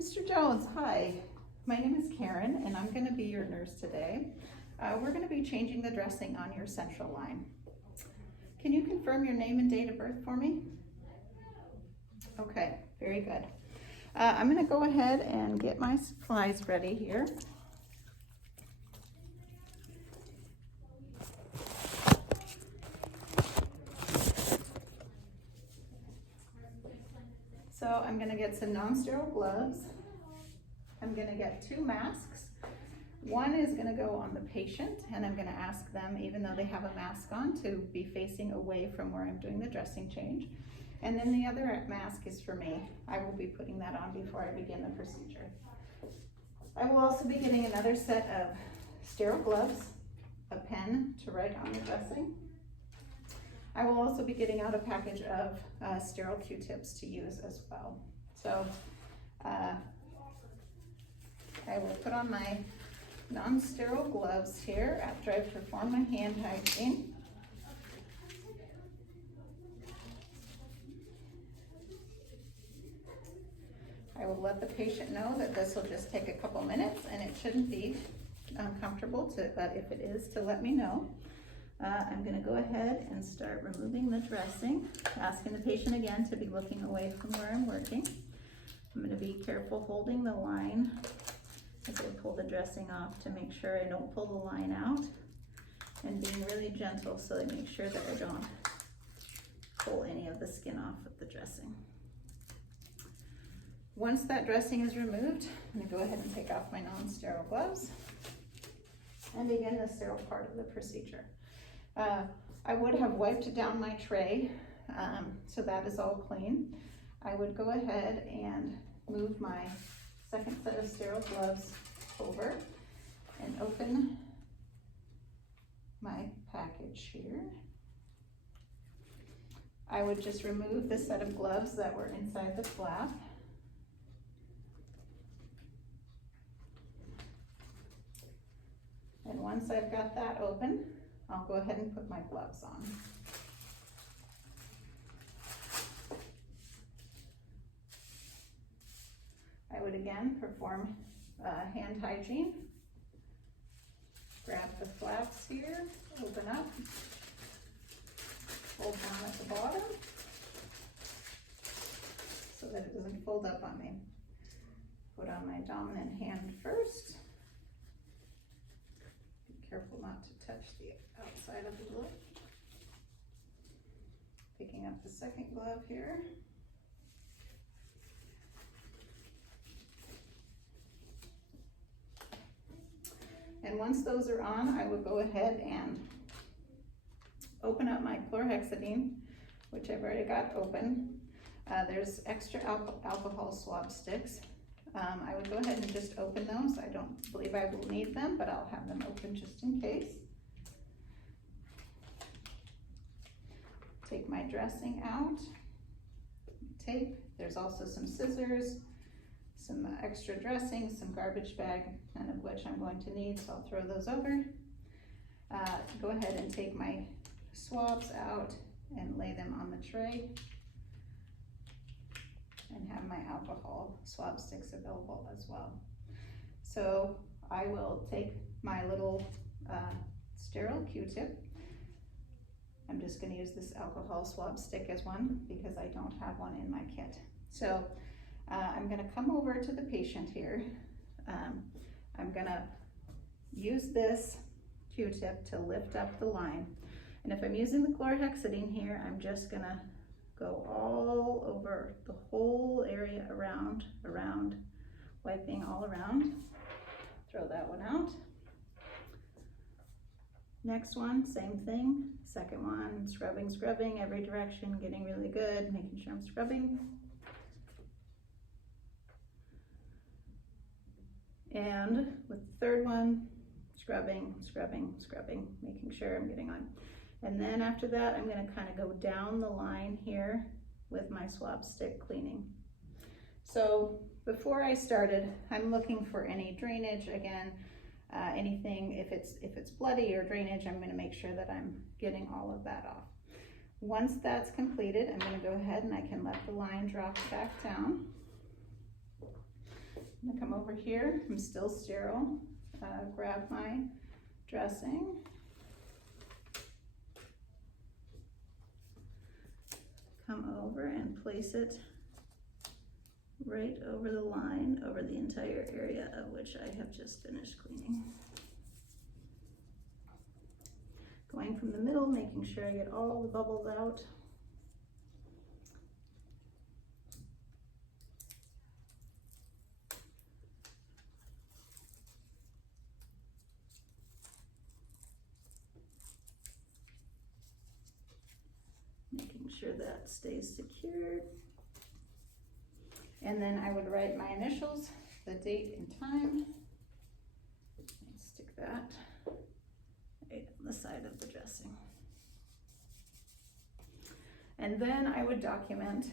Mr. Jones, hi. My name is Karen and I'm going to be your nurse today. We're going to be changing the dressing on your central line. Can you confirm your name and date of birth for me? Okay, very good. I'm going to go ahead and get my supplies ready here. So I'm going to get some non-sterile gloves. I'm going to get 2 masks. One is going to go on the patient, and I'm going to ask them, even though they have a mask on, to be facing away from where I'm doing the dressing change. And then the other mask is for me. I will be putting that on before I begin the procedure. I will also be getting another set of sterile gloves, a pen to write on the dressing. I will also be getting out a package of sterile Q-tips to use as well. So I will put on my non-sterile gloves here after I perform my hand hygiene. I will let the patient know that this will just take a couple minutes and it shouldn't be uncomfortable, but if it is, to let me know. I'm going to go ahead and start removing the dressing, asking the patient again to be looking away from where I'm working. I'm going to be careful holding the line as I pull the dressing off to make sure I don't pull the line out, and being really gentle so I make sure that I don't pull any of the skin off of the dressing. Once that dressing is removed, I'm going to go ahead and take off my non-sterile gloves and begin the sterile part of the procedure. I would have wiped down my tray, so that is all clean. I would go ahead and move my second set of sterile gloves over and open my package here. I would just remove the set of gloves that were inside the flap. And once I've got that open, I'll go ahead and put my gloves on. I would again perform hand hygiene. Grab the flaps here, open up, hold down at the bottom so that it doesn't fold up on me. Put on my dominant hand first. Be careful not to touch the outside of the glove. Picking up the second glove here. And once those are on, I will go ahead and open up my chlorhexidine, which I've already got open. There's extra alcohol swab sticks. I would go ahead and just open those. I don't believe I will need them, but I'll have them open just in case. Take my dressing out, tape. There's also some scissors, some extra dressing, some garbage bag, none of which I'm going to need, so I'll throw those over. Go ahead and take my swabs out and lay them on the tray, and have my alcohol swab sticks available as well. So I will take my little sterile Q-tip. I'm just going to use this alcohol swab stick as one because I don't have one in my kit. So I'm going to come over to the patient here. I'm going to use this Q-tip to lift up the line. And if I'm using the chlorhexidine here, I'm just going to go all over the whole area around, wiping all around. Throw that one out. Next one, same thing. Second one, scrubbing every direction, getting really good, making sure I'm scrubbing. And with the third one, scrubbing, making sure I'm getting on. And then after that, I'm going to kind of go down the line here with my swab stick cleaning. So before I started, I'm looking for any drainage again, anything, if it's bloody or drainage, I'm going to make sure that I'm getting all of that off. Once that's completed, I'm going to go ahead and I can let the line drop back down. I'm gonna come over here, I'm still sterile, grab my dressing. Come over and place it right over the line, over the entire area of which I have just finished cleaning. Going from the middle, making sure I get all the bubbles out. Making sure that stays secured. And then I would write my initials, the date and time. Let's stick that right on the side of the dressing. And then I would document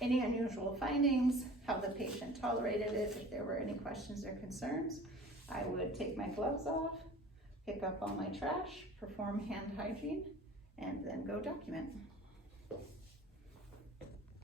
any unusual findings, how the patient tolerated it, if there were any questions or concerns. I would take my gloves off, pick up all my trash, perform hand hygiene, and then go document.